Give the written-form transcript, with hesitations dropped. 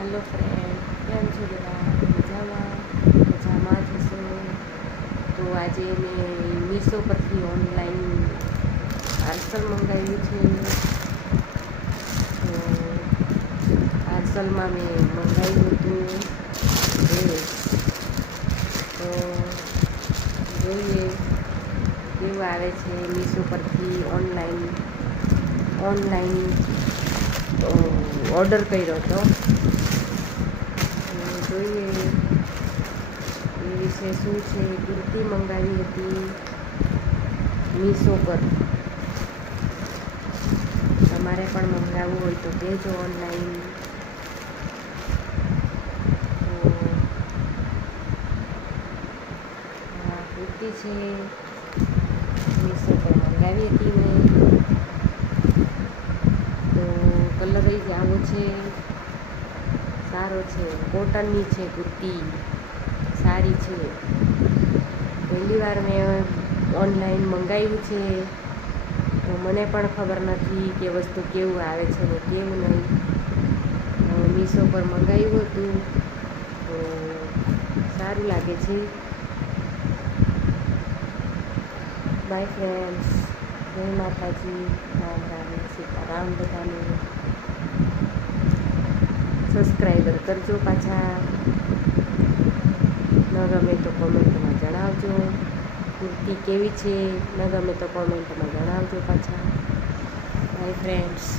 Hello friend, કેમ છો બધા? મજામાં જશો? તો આજે મેં મીશો પરથી ઓનલાઈન પાર્સલ મંગાવ્યું છે. તો પાર્સલમાં મેં મંગાવ્યું હતું ડ્રેસ. તો જોઈએ કેવું આવે છે. મીશો પરથી ઓનલાઈન ઓર્ડર કર્યો હતો. જોઈએ એ વિશે શું છે. કુર્તી મંગાવી હતી મીશો પર. તમારે પણ મંગાવવું હોય તો કહેજો ઓનલાઈન. તો આ કુર્તી છે મીશો પર મંગાવી હતી મેં. તો કલર જ આવો છે, સારો છે, કોટનની છે કુર્તી, સારી છે. પહેલી વાર મેં ઓનલાઈન મંગાવ્યું છે, તો મને પણ ખબર નથી કે વસ્તુ કેવું આવે છે ને કેવું નહીં. મીશો પર મંગાવ્યું હતું તો સારું લાગે છે. બાય ફ્રેન્ડ્સ, જય માતાજી, રામ રામ, સીતારામ. બધાને સબસ્ક્રાઈબર કરજો પાછા. ન ગમે તો કોમેન્ટમાં જણાવજો કુર્તી કેવી છે. ન ગમે તો કોમેન્ટમાં જણાવજો પાછા. By friends.